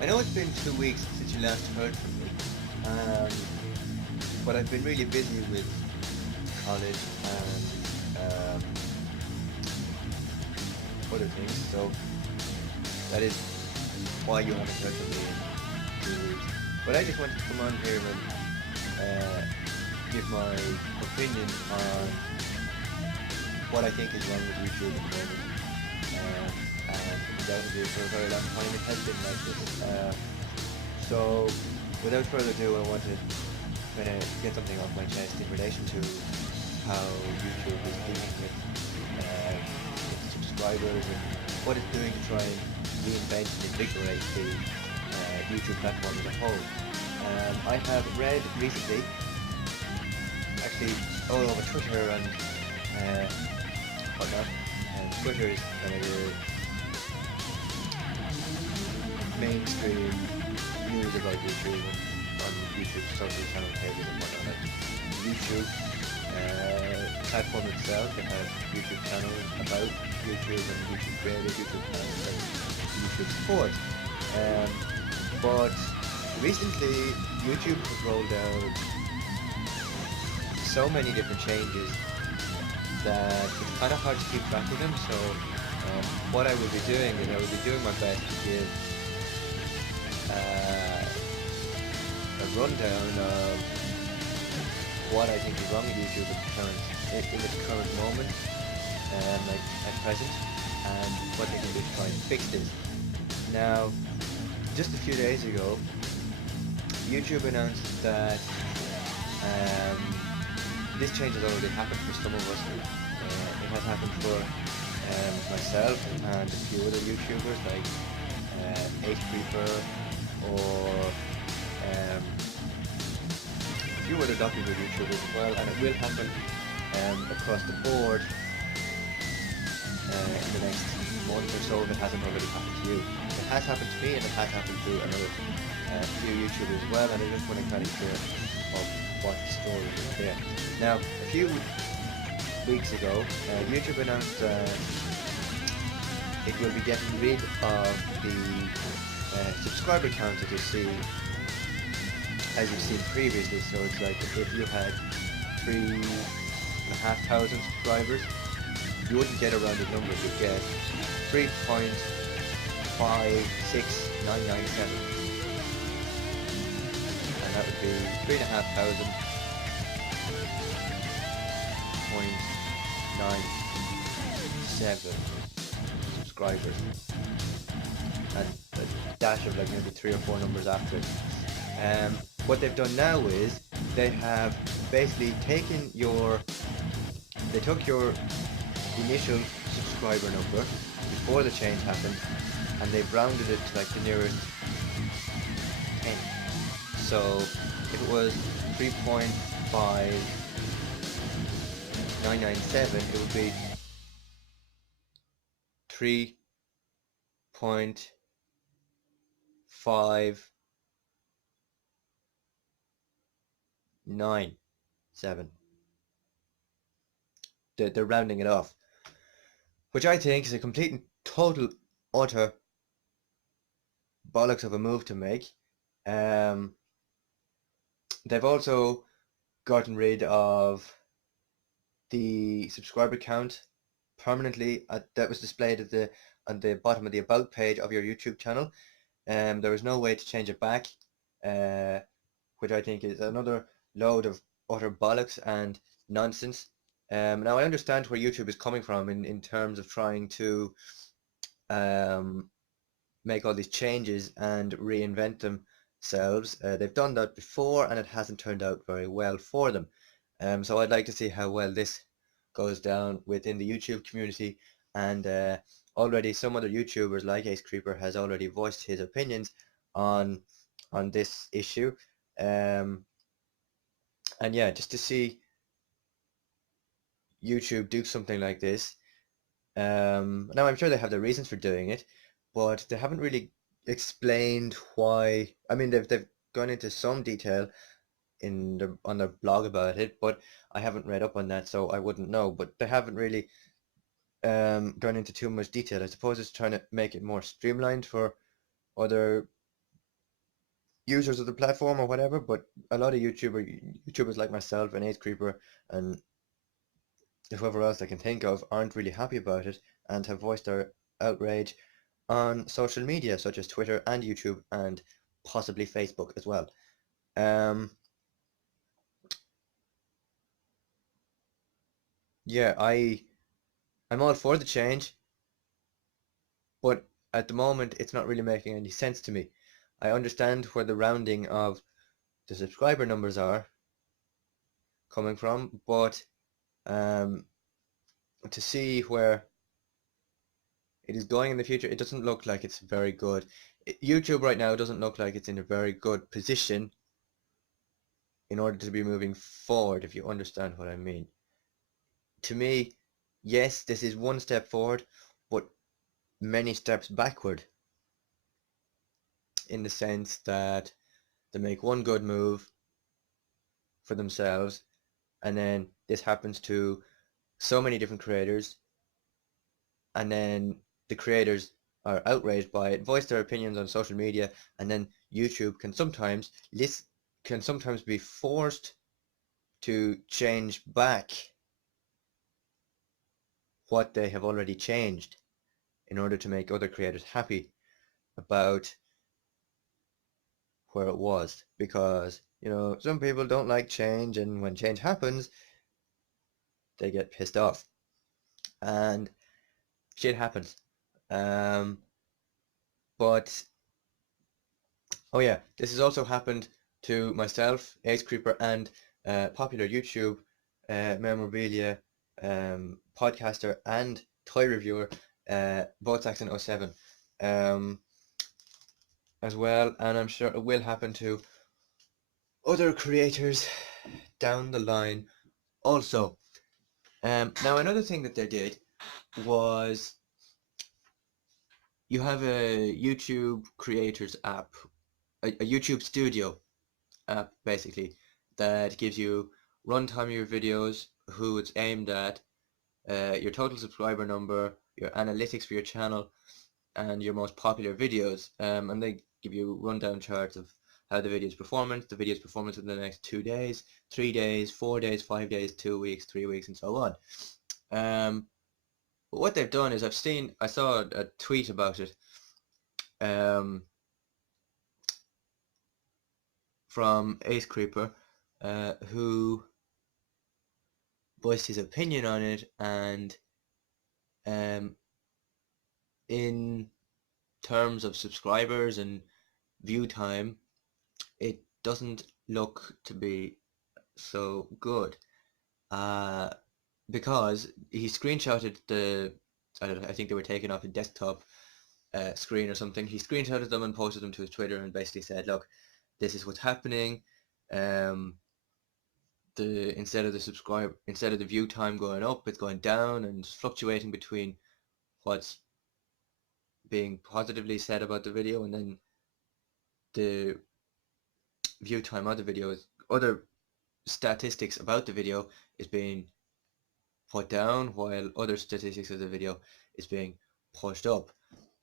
I know it's been 2 weeks since you last heard from me, um, but I've been really busy with college and other things, so that is why you haven't heard from me in 2 weeks. But I just wanted to come on here and uh, give my opinion on what I think is wrong with YouTube at the moment. And undoubtedly for a very long time it has been like this. So without further ado, I want to kind of get something off my chest in relation to how YouTube is dealing with its subscribers and what it's doing to try and reinvent and invigorate the YouTube platform as a whole. I have read recently, actually all over Twitter and whatnot, and Twitter is kind of the mainstream news about YouTube and on YouTube social channel pages and whatnot. Like YouTube platform itself, it has YouTube channels about YouTube and YouTube creators, YouTube channels and YouTube support. Um, but recently YouTube has rolled out so many different changes that it's kind of hard to keep track of them. So what I will be doing is I will be doing my best to give a rundown of what I think is wrong with YouTube in its current moment, like at present, and what they can do to try and fix this. Now, just a few days ago, YouTube announced that this change has already happened for some of us. It has happened for myself and a few other YouTubers like Ace Creeper or a few other documentary YouTubers as well, and it will happen across the board in the next month or so if it hasn't already happened to you. It has happened to me and it has happened to another few YouTubers as well, and I just want to kind of clear up what the story is there. Now, a few weeks ago, YouTube announced it will be getting rid of the subscriber count that you see as you've seen previously. So it's like if you had 3,500 subscribers, you wouldn't get a rounded number, you'd get 3.56997, and that would be 3,500.97 subscribers, and a dash of like maybe 3 or 4 numbers after it. What they've done now is they have basically they took your initial subscriber number before the change happened, and they've rounded it to like the nearest 10. So if it was 3.5997, it would be 3.597. They're rounding it off, which I think is a complete and total utter bollocks of a move to make. They've also gotten rid of the subscriber count permanently that was displayed at on the bottom of the about page of your YouTube channel. There was no way to change it back, which I think is another load of utter bollocks and nonsense. Now I understand where YouTube is coming from in terms of trying to make all these changes and reinvent themselves. They've done that before and it hasn't turned out very well for them. So I'd like to see how well this goes down within the YouTube community, and already some other YouTubers like Ace Creeper has already voiced his opinions on this issue. And yeah, just to see YouTube do something like this. Now I'm sure they have their reasons for doing it, but they haven't really explained why. I mean, they've gone into some detail on their blog about it, but I haven't read up on that, so I wouldn't know. But they haven't really gone into too much detail. I suppose it's trying to make it more streamlined for other users of the platform or whatever, but a lot of YouTubers like myself and Ace Creeper and whoever else I can think of aren't really happy about it and have voiced their outrage on social media such as Twitter and YouTube and possibly Facebook as well. Yeah, I'm all for the change, but at the moment it's not really making any sense to me. I understand where the rounding of the subscriber numbers are coming from, but to see where it is going in the future, it doesn't look like it's very good. YouTube right now doesn't look like it's in a very good position in order to be moving forward, if you understand what I mean. To me, yes, this is one step forward, but many steps backward, in the sense that they make one good move for themselves, and then this happens to so many different creators, and then the creators are outraged by it, voice their opinions on social media, and then YouTube can sometimes be forced to change back what they have already changed in order to make other creators happy about where it was, because some people don't like change, and when change happens they get pissed off and shit happens. But oh yeah, this has also happened to myself, Ace Creeper, and popular YouTube memorabilia podcaster and toy reviewer, both Saxon07, as well, and I'm sure it will happen to other creators down the line also. Now another thing that they did was, you have a YouTube creators app, a YouTube studio app basically, that gives you runtime of your videos, who it's aimed at, your total subscriber number, your analytics for your channel, and your most popular videos, and they give you rundown charts of how the video's performance in the next 2 days, 3 days, 4 days, 5 days, 2 weeks, 3 weeks, and so on. But what they've done is, I saw a tweet about it from Ace Creeper, who voiced his opinion on it, and in terms of subscribers and view time, it doesn't look to be so good, because he screenshotted I think they were taken off a desktop screen or something. He screenshotted them and posted them to his Twitter and basically said, look, this is what's happening. Instead of the view time going up, it's going down and fluctuating between what's being positively said about the video, and then the view time of the video other statistics about the video is being put down, while other statistics of the video is being pushed up.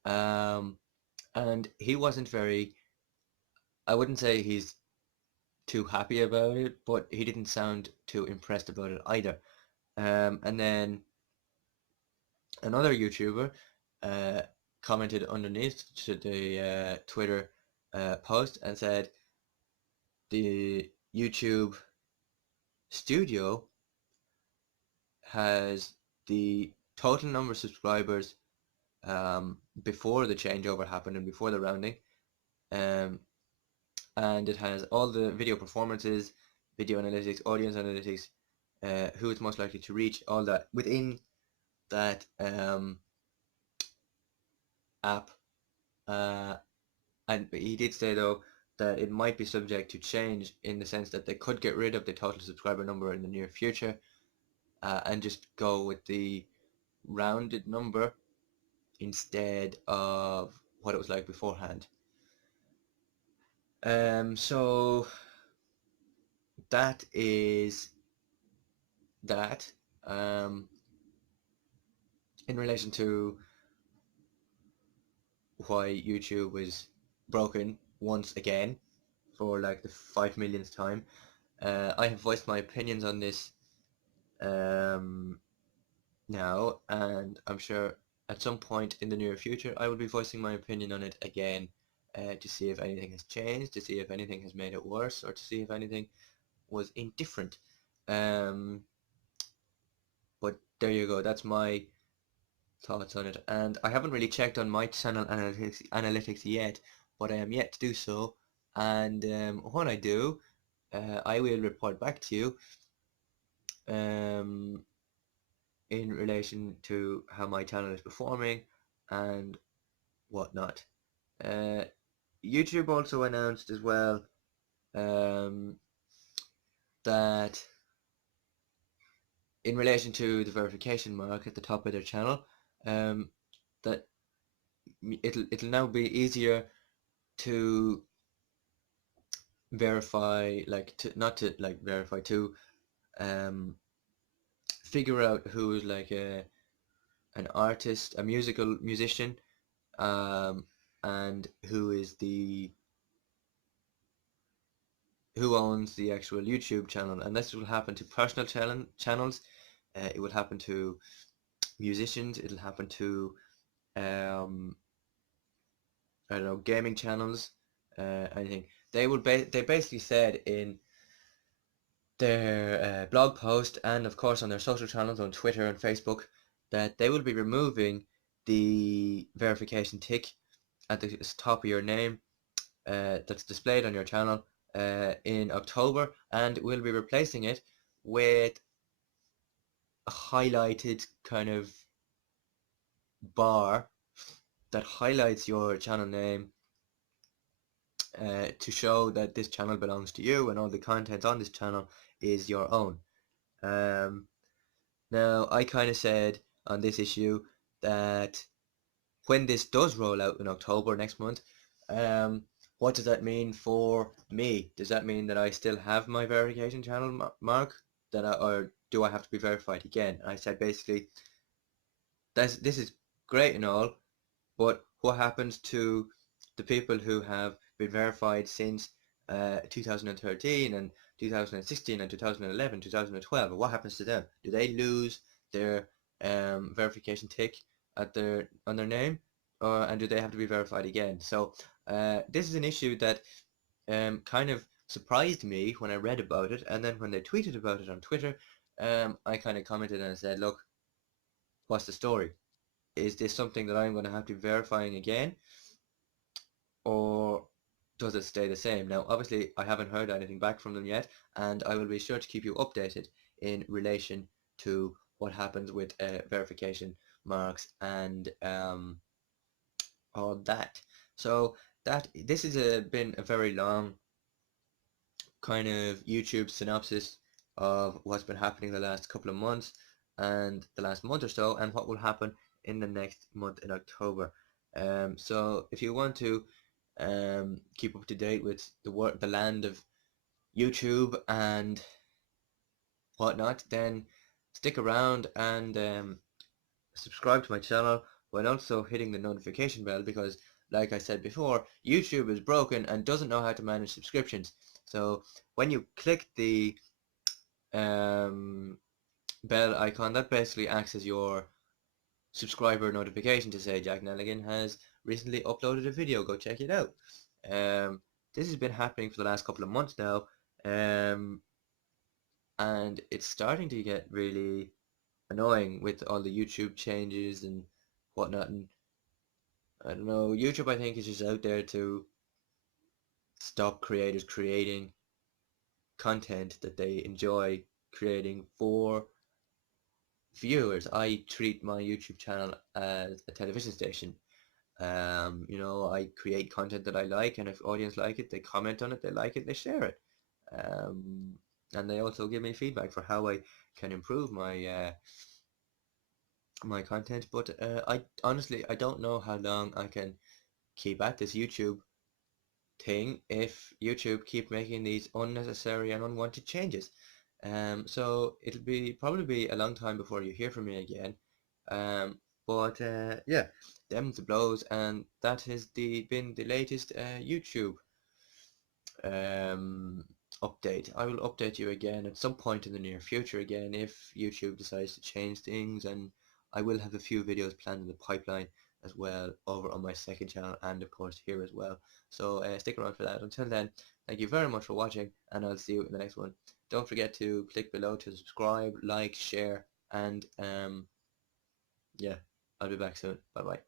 And he wasn't I wouldn't say he's too happy about it, but he didn't sound too impressed about it either. And then another YouTuber commented underneath to the Twitter post and said, the YouTube studio has the total number of subscribers before the changeover happened and before the rounding, and it has all the video performances, video analytics, audience analytics, who it's most likely to reach, all that within that app. And he did say though that it might be subject to change, in the sense that they could get rid of the total subscriber number in the near future, and just go with the rounded number instead of what it was like beforehand. So that is that. In relation to why YouTube was broken once again, for like the 5 millionth time. I have voiced my opinions on this now, and I'm sure at some point in the near future I will be voicing my opinion on it again, to see if anything has changed, to see if anything has made it worse, or to see if anything was indifferent. But there you go, that's my thoughts on it, and I haven't really checked on my channel analytics yet, but I am yet to do so, and when I do, I will report back to you in relation to how my channel is performing and whatnot. YouTube also announced as well that in relation to the verification mark at the top of their channel, that it'll now be easier to verify, to figure out who is like an artist, a musician, and who owns the actual YouTube channel. And this will happen to personal channels. It will happen to musicians. It'll happen to I don't know, gaming channels, anything. They basically said in their blog post, and of course on their social channels on Twitter and Facebook, that they will be removing the verification tick at the top of your name that's displayed on your channel in October, and we'll be replacing it with a highlighted kind of bar that highlights your channel name to show that this channel belongs to you and all the content on this channel is your own. Now, I kind of said on this issue that when this does roll out in October next month, what does that mean for me? Does that mean that I still have my verification channel mark, or do I have to be verified again? And I said basically, this is great and all, but what happens to the people who have been verified since 2013 and 2016 and 2011, 2012? What happens to them? Do they lose their verification tick on their name, and do they have to be verified again? So this is an issue that kind of surprised me when I read about it, and then when they tweeted about it on Twitter, I kind of commented and I said, look, what's the story? Is this something that I'm going to have to be verifying again, or does it stay the same? Now, obviously, I haven't heard anything back from them yet, and I will be sure to keep you updated in relation to what happens with verification marks and all that. So this has been a very long kind of YouTube synopsis of what's been happening the last couple of months and the last month or so, and what will happen in the next month in October. So if you want to keep up to date with the land of YouTube and whatnot, then stick around and subscribe to my channel while also hitting the notification bell, because like I said before, YouTube is broken and doesn't know how to manage subscriptions. So when you click the bell icon, that basically acts as your subscriber notification to say Jack Nelligan has recently uploaded a video, go check it out. This has been happening for the last couple of months now, and it's starting to get really annoying with all the YouTube changes and whatnot. And I don't know, YouTube, I think, is just out there to stop creators creating content that they enjoy creating for viewers. I treat my YouTube channel as a television station. You know, I create content that I like, and if audience like it, they comment on it, they like it, they share it, and they also give me feedback for how I can improve my my content. But I honestly, I don't know how long I can keep at this YouTube thing if YouTube keep making these unnecessary and unwanted changes. So it'll probably be a long time before you hear from me again. But yeah, them's the blows, and that has been the latest YouTube update. I will update you again at some point in the near future again if YouTube decides to change things, and I will have a few videos planned in the pipeline as well over on my second channel and of course here as well. So stick around for that. Until then, thank you very much for watching, and I'll see you in the next one. Don't forget to click below to subscribe, like, share, and yeah, I'll be back soon. Bye bye.